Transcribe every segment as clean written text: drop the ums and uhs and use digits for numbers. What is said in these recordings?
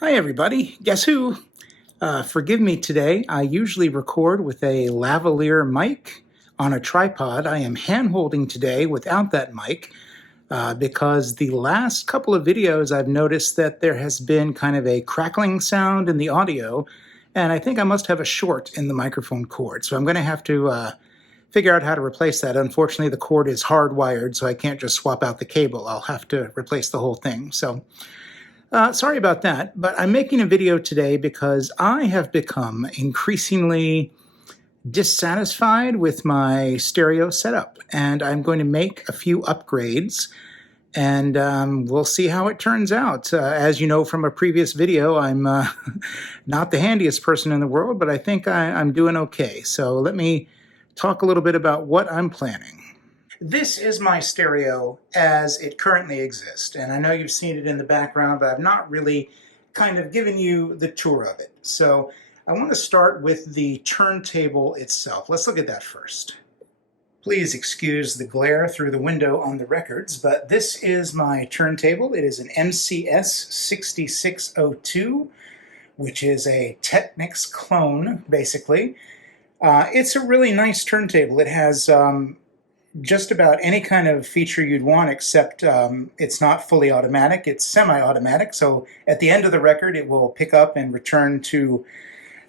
Hi everybody, guess who? Forgive me today, I usually record with a lavalier mic on a tripod. I am hand-holding today without that mic because the last couple of videos I've noticed that there has been kind of a crackling sound in the audio, and I think I must have a short in the microphone cord. So I'm going to have to figure out how to replace that. Unfortunately, the cord is hardwired, so I can't just swap out the cable. I'll have to replace the whole thing. So sorry about that, but I'm making a video today because I have become increasingly dissatisfied with my stereo setup, and I'm going to make a few upgrades, and we'll see how it turns out. As you know from a previous video, I'm not the handiest person in the world, but I think I'm doing okay. So let me talk a little bit about what I'm planning. This is my stereo as it currently exists, and I know you've seen it in the background, but I've not really kind of given you the tour of it. So I want to start with the turntable itself. Let's look at that first. Please excuse the glare through the window on the records, but this is my turntable. It is an MCS 6602, which is a Technics clone, basically. It's a really nice turntable. It has just about any kind of feature you'd want, except it's not fully automatic. It's semi-automatic, so at the end of the record it will pick up and return to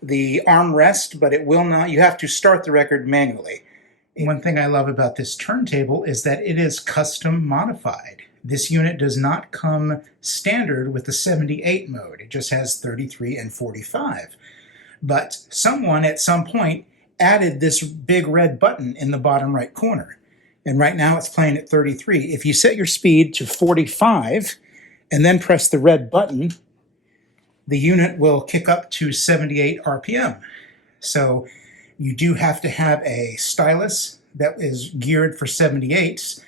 the armrest, but it will not. You have to start the record manually. One thing I love about this turntable is that it is custom modified. This unit does not come standard with the 78 mode. It just has 33 and 45. But someone at some point added this big red button in the bottom right corner. And right now it's playing at 33. If you set your speed to 45 and then press the red button, the unit will kick up to 78 RPM. So you do have to have a stylus that is geared for 78s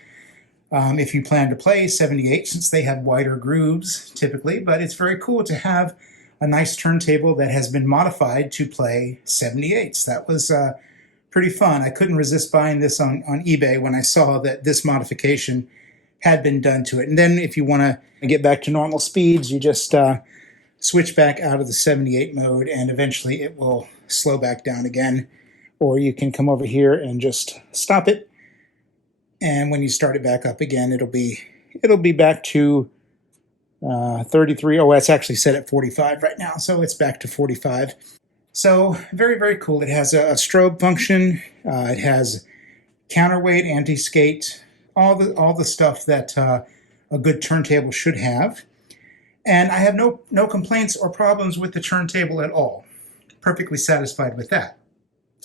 if you plan to play 78, since they have wider grooves typically. But it's very cool to have a nice turntable that has been modified to play 78s. That was pretty fun. I couldn't resist buying this on eBay when I saw that this modification had been done to it. And then if you want to get back to normal speeds, you just switch back out of the 78 mode, and eventually it will slow back down again. Or you can come over here and just stop it, and when you start it back up again, it'll be back to 33. Oh, it's actually set at 45 right now, so it's back to 45. So very, very cool. It has a strobe function. It has counterweight, anti-skate, all the stuff that a good turntable should have. And I have no complaints or problems with the turntable at all. Perfectly satisfied with that.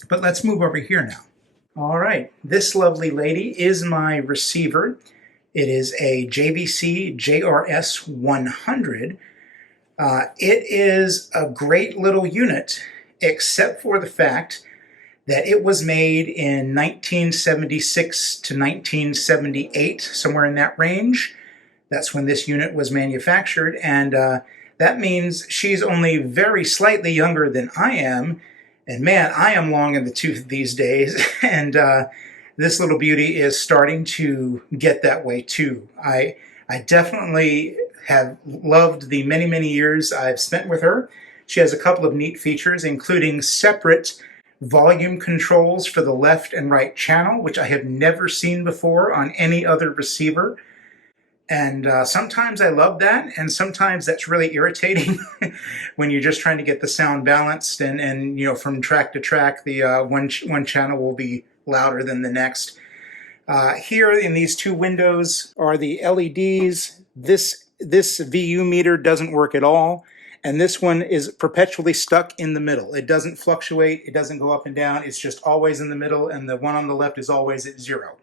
But let's move over here now. All right, this lovely lady is my receiver. It is a JVC JRS 100. It is a great little unit, except for the fact that it was made in 1976 to 1978, somewhere in that range. That's when this unit was manufactured, and that means she's only very slightly younger than I am. And man, I am long in the tooth these days, and this little beauty is starting to get that way too. I definitely have loved the many, many years I've spent with her. She has a couple of neat features, including separate volume controls for the left and right channel, which I have never seen before on any other receiver. And sometimes I love that, and sometimes that's really irritating when you're just trying to get the sound balanced, and you know, from track to track, the one channel will be louder than the next. Here in these two windows are the LEDs. This VU meter doesn't work at all, and this one is perpetually stuck in the middle. It doesn't fluctuate, it doesn't go up and down, it's just always in the middle, and the one on the left is always at 0.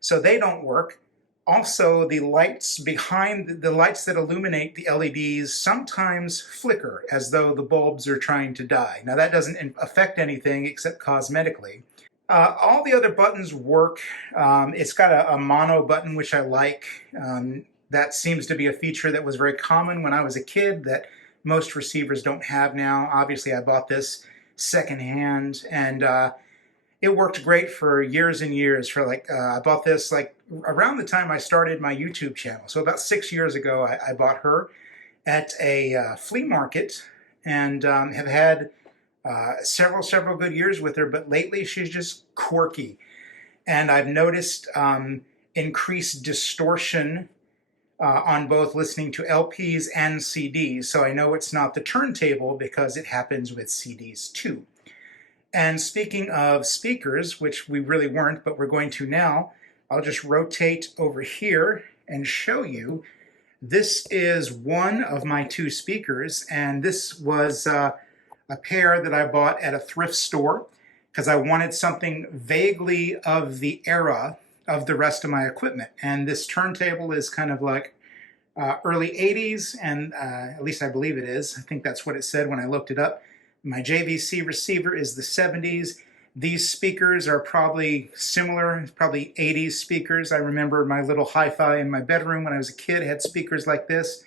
So they don't work. Also, the lights behind, the lights that illuminate the LEDs sometimes flicker as though the bulbs are trying to die. Now that doesn't affect anything except cosmetically. All the other buttons work. It's got a mono button, which I like. That seems to be a feature that was very common when I was a kid that most receivers don't have now. Obviously, I bought this secondhand, and it worked great for years and years. For I bought this like around the time I started my YouTube channel. So about 6 years ago, I bought her, at a flea market and have had several good years with her, but lately she's just quirky. And I've noticed increased distortion on both listening to LPs and CDs. So I know it's not the turntable because it happens with CDs too. And speaking of speakers, which we really weren't, but we're going to now, I'll just rotate over here and show you. This is one of my two speakers, and this was a pair that I bought at a thrift store because I wanted something vaguely of the era of the rest of my equipment. And this turntable is kind of like early 80s, and at least I believe it is. I think that's what it said when I looked it up. My JVC receiver is the 70s. These speakers are probably similar, probably 80s speakers. I remember my little hi-fi in my bedroom when I was a kid had speakers like this.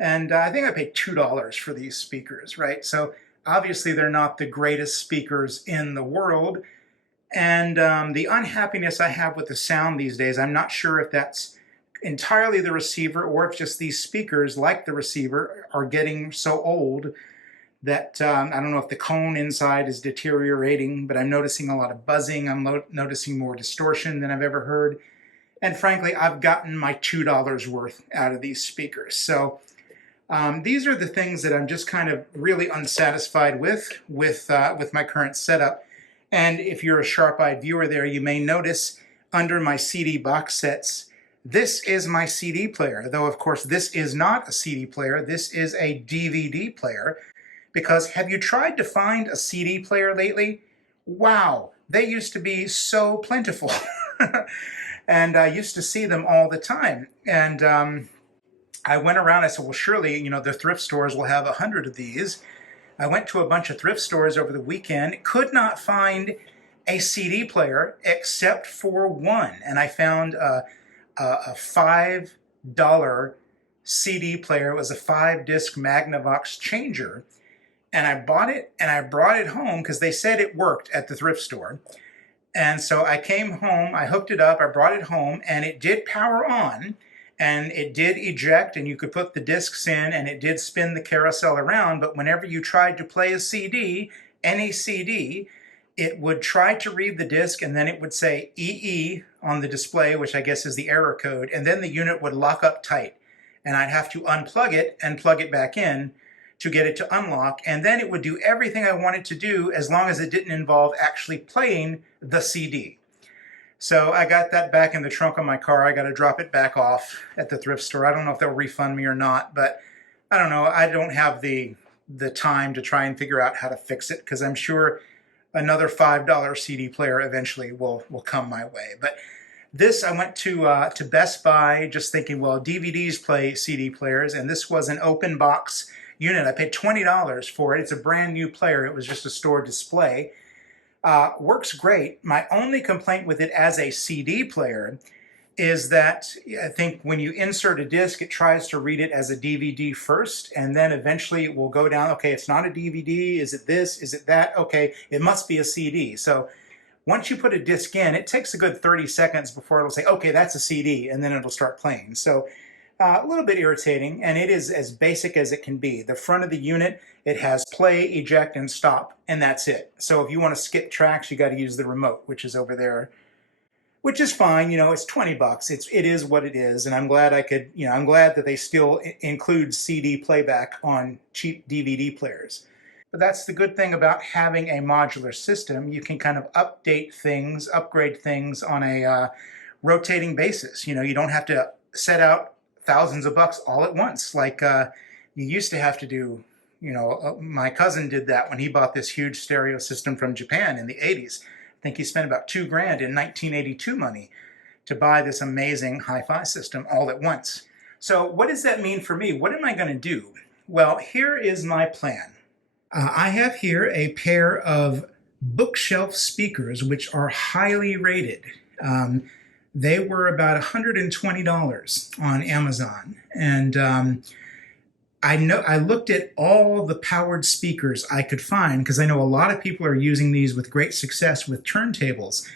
And I think I paid $2 for these speakers, right? So obviously they're not the greatest speakers in the world. And the unhappiness I have with the sound these days, I'm not sure if that's entirely the receiver or if just these speakers, like the receiver, are getting so old that I don't know if the cone inside is deteriorating, but I'm noticing a lot of buzzing. I'm noticing more distortion than I've ever heard. And frankly, I've gotten my $2 worth out of these speakers. So these are the things that I'm just kind of really unsatisfied with my current setup. And if you're a sharp-eyed viewer there, you may notice under my CD box sets, this is my CD player. Though, of course, this is not a CD player. This is a DVD player. Because have you tried to find a CD player lately? Wow, they used to be so plentiful. And I used to see them all the time. And I went around, I said, well, surely, you know, the thrift stores will have 100 of these. I went to a bunch of thrift stores over the weekend, could not find a CD player except for one. And I found a $5 CD player. It was a 5-disc Magnavox changer. And I bought it and I brought it home because they said it worked at the thrift store. And so I came home, I hooked it up, I brought it home, and it did power on, and it did eject, and you could put the discs in, and it did spin the carousel around. But whenever you tried to play a CD, any CD, it would try to read the disc, and then it would say EE on the display, which I guess is the error code, and then the unit would lock up tight. And I'd have to unplug it and plug it back in to get it to unlock, and then it would do everything I wanted to do as long as it didn't involve actually playing the CD. So I got that back in the trunk of my car. I got to drop it back off at the thrift store. I don't know if they'll refund me or not, but I don't know. I don't have the time to try and figure out how to fix it because I'm sure another $5 CD player eventually will come my way. But this, I went to Best Buy just thinking, well, DVDs play CD players, and this was an open box unit. I paid $20 for it. It's a brand new player. It was just a store display. Works great. My only complaint with it as a CD player is that I think when you insert a disc, it tries to read it as a DVD first, and then eventually it will go down, okay, it's not a DVD, is it this, is it that? Okay, it must be a CD. So once you put a disc in, it takes a good 30 seconds before it'll say, okay, that's a CD, and then it'll start playing. So a little bit irritating, and it is as basic as it can be. The front of the unit, it has play, eject, and stop, and that's it. So if you want to skip tracks, you got to use the remote, which is over there, which is fine. You know, it's 20 bucks. It is what it is, and I'm glad I could, you know, I'm glad that they still include CD playback on cheap DVD players. But that's the good thing about having a modular system. You can kind of update things, upgrade things on a rotating basis. You know, you don't have to set out thousands of bucks all at once like you used to have to do. You know, my cousin did that when he bought this huge stereo system from Japan in the 80s. I think he spent about $2,000 in 1982 money to buy this amazing hi-fi system all at once. So what does that mean for me? What am I going to do? Well, here is my plan. I have here a pair of bookshelf speakers which are highly rated. They were about $120 on Amazon, and I looked at all the powered speakers I could find because I know a lot of people are using these with great success with turntables.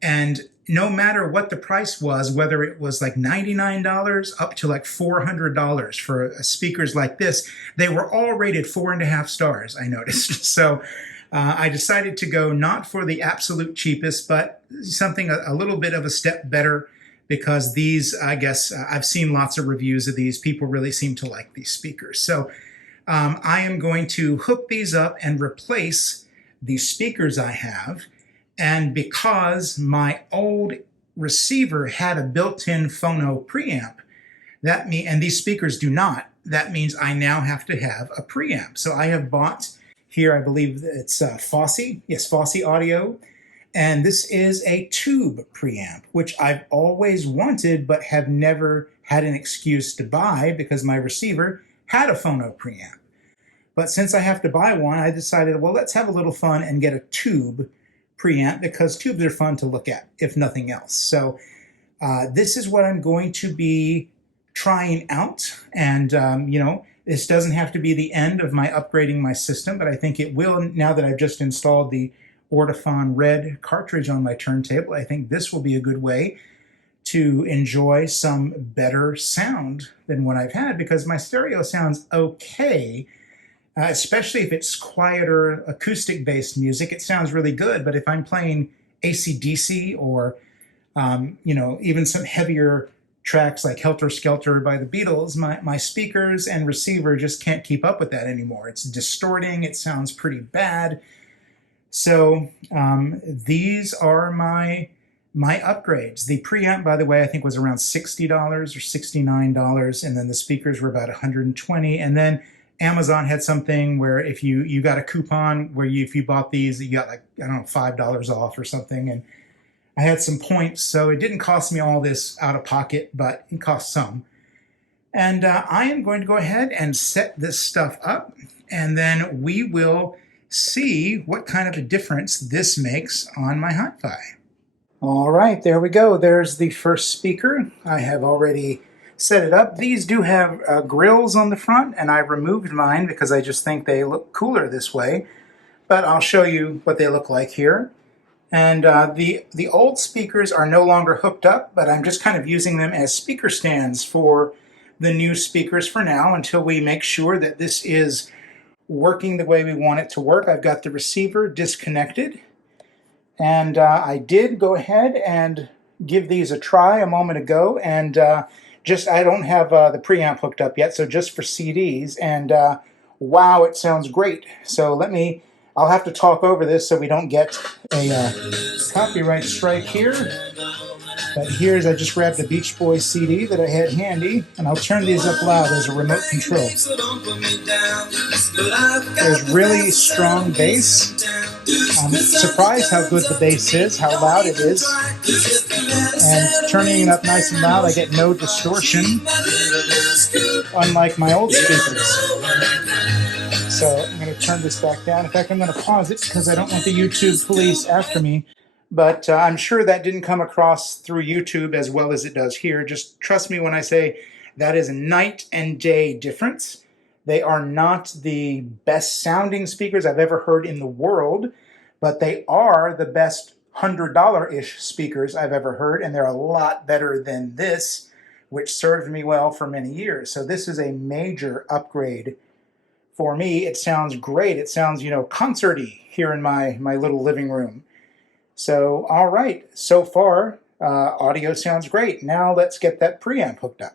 And no matter what the price was, whether it was like $99 up to like $400 for speakers like this, they were all rated 4.5 stars, I noticed. So I decided to go not for the absolute cheapest, but something a little bit of a step better, because these, I guess, I've seen lots of reviews of these. People really seem to like these speakers. So I am going to hook these up and replace the speakers I have. And because my old receiver had a built-in phono preamp, and these speakers do not, that means I now have to have a preamp. So I have bought here, I believe it's Fosi, yes, Fosi Audio, and this is a tube preamp, which I've always wanted but have never had an excuse to buy because my receiver had a phono preamp. But since I have to buy one, I decided, well, let's have a little fun and get a tube preamp, because tubes are fun to look at, if nothing else. So this is what I'm going to be trying out. And, you know, this doesn't have to be the end of my upgrading my system, but I think it will now that I've just installed the Edifier Red cartridge on my turntable. I think this will be a good way to enjoy some better sound than what I've had, because my stereo sounds okay. Especially if it's quieter acoustic-based music, it sounds really good. But if I'm playing AC/DC or, you know, even some heavier tracks like Helter Skelter by the Beatles, my speakers and receiver just can't keep up with that anymore. It's distorting. It sounds pretty bad. So these are my upgrades. The preamp, by the way, I think was around $60 or $69, and then the speakers were about $120. And then Amazon had something where if you got a coupon where if you bought these, you got like, I don't know, $5 off or something. And I had some points, so it didn't cost me all this out of pocket, but it cost some. And I am going to go ahead and set this stuff up, and then we will see what kind of a difference this makes on my hi-fi. All right, there we go. There's the first speaker. I have already set it up. These do have grills on the front, and I removed mine because I just think they look cooler this way. But I'll show you what they look like here. And the old speakers are no longer hooked up, but I'm just kind of using them as speaker stands for the new speakers for now until we make sure that this is working the way we want it to work. I've got the receiver disconnected, and I did go ahead and give these a try a moment ago, and I don't have the preamp hooked up yet, so just for CDs, and wow, it sounds great. So I'll have to talk over this so we don't get a copyright strike here. But I just grabbed a Beach Boys CD that I had handy, and I'll turn these up loud as a remote control. There's really strong bass. I'm surprised how good the bass is, how loud it is. And turning it up nice and loud, I get no distortion, unlike my old speakers. So I'm going to turn this back down. In fact, I'm going to pause it because I don't want the YouTube police after me. But I'm sure that didn't come across through YouTube as well as it does here. Just trust me when I say that is a night and day difference. They are not the best sounding speakers I've ever heard in the world, but they are the best $100-ish speakers I've ever heard, and they're a lot better than this, which served me well for many years. So this is a major upgrade for me. It sounds great. It sounds, you know, concert-y here in my little living room. So, all right, so far, audio sounds great. Now let's get that preamp hooked up.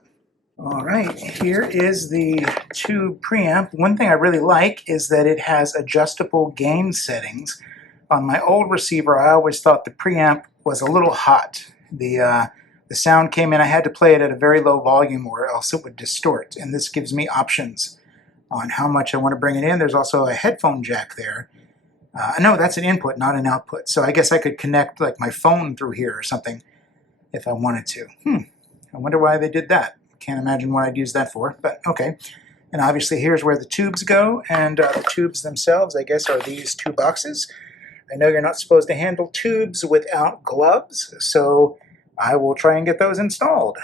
All right, here is the tube preamp. One thing I really like is that it has adjustable gain settings. On my old receiver, I always thought the preamp was a little hot. The sound came in, I had to play it at a very low volume or else it would distort. And this gives me options on how much I want to bring it in. There's also a headphone jack there. No, that's an input, not an output. So I guess I could connect like my phone through here or something if I wanted to. I wonder why they did that. Can't imagine what I'd use that for, but okay. And obviously here's where the tubes go, and the tubes themselves, I guess, are these two boxes. I know you're not supposed to handle tubes without gloves, so I will try and get those installed.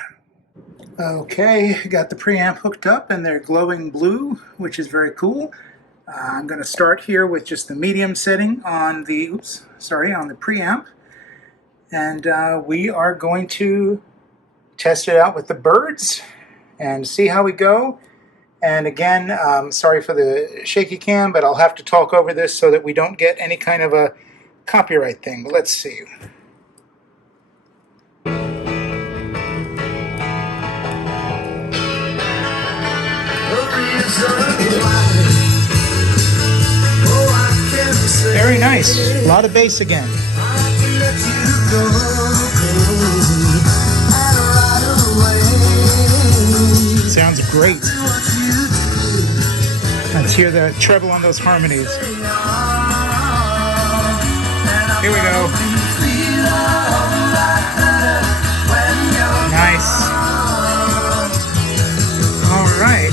Okay, got the preamp hooked up, and they're glowing blue, which is very cool. I'm going to start here with just the medium setting on the, on the preamp. And we are going to test it out with the birds and see how we go. And again, sorry for the shaky cam, but I'll have to talk over this so that we don't get any kind of a copyright thing. But let's see. Very nice. A lot of bass again. Sounds great. Let's hear the treble on those harmonies. Here we go. Nice. All right.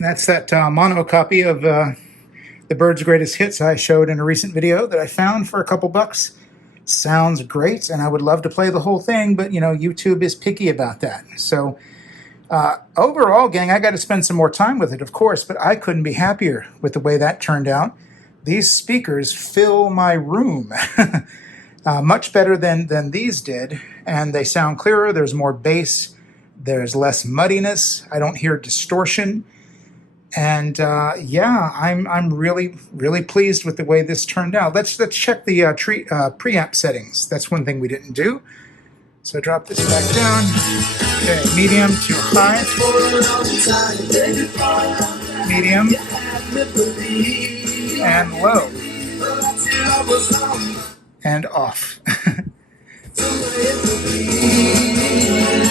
That's that mono copy of the Bird's Greatest Hits I showed in a recent video that I found for a couple bucks. Sounds great, and I would love to play the whole thing, but you know, YouTube is picky about that. So overall, gang, I got to spend some more time with it, of course, but I couldn't be happier with the way that turned out. These speakers fill my room much better than these did, and they sound clearer. There's more bass. There's less muddiness. I don't hear distortion. And yeah, I'm really pleased with the way this turned out. Let's check the preamp settings. That's one thing we didn't do. So drop this back down. Okay, medium to high. Medium and low. And off.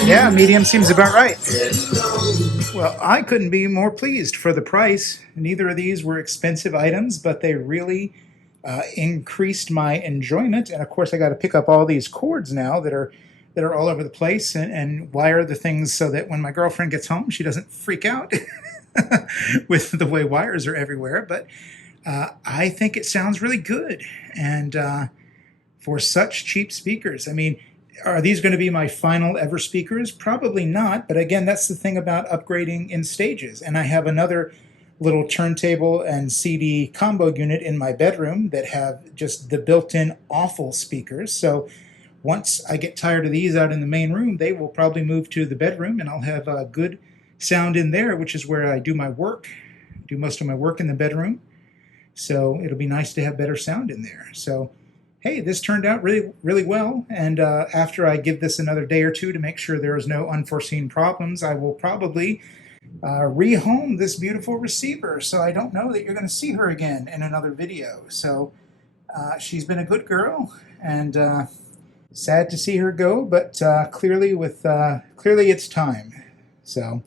Yeah, medium seems about right. Well, I couldn't be more pleased for the price. Neither of these were expensive items, but they really increased my enjoyment. And of course, I got to pick up all these cords now that are all over the place and wire the things so that when my girlfriend gets home, she doesn't freak out with the way wires are everywhere. But I think it sounds really good. And for such cheap speakers, I mean, are these going to be my final ever speakers? Probably not, but again, that's the thing about upgrading in stages. And I have another little turntable and CD combo unit in my bedroom that have just the built-in awful speakers. So once I get tired of these out in the main room, they will probably move to the bedroom, and I'll have a good sound in there, which is where I do my work, do most of my work in the bedroom. So it'll be nice to have better sound in there. So hey, this turned out really well, and after I give this another day or two to make sure there is no unforeseen problems, I will probably rehome this beautiful receiver, so I don't know that you're going to see her again in another video. So she's been a good girl, and sad to see her go, but clearly it's time. So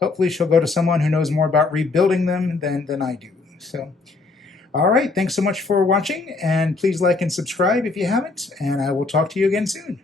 hopefully she'll go to someone who knows more about rebuilding them than I do. So. All right, thanks so much for watching, and please like and subscribe if you haven't, and I will talk to you again soon.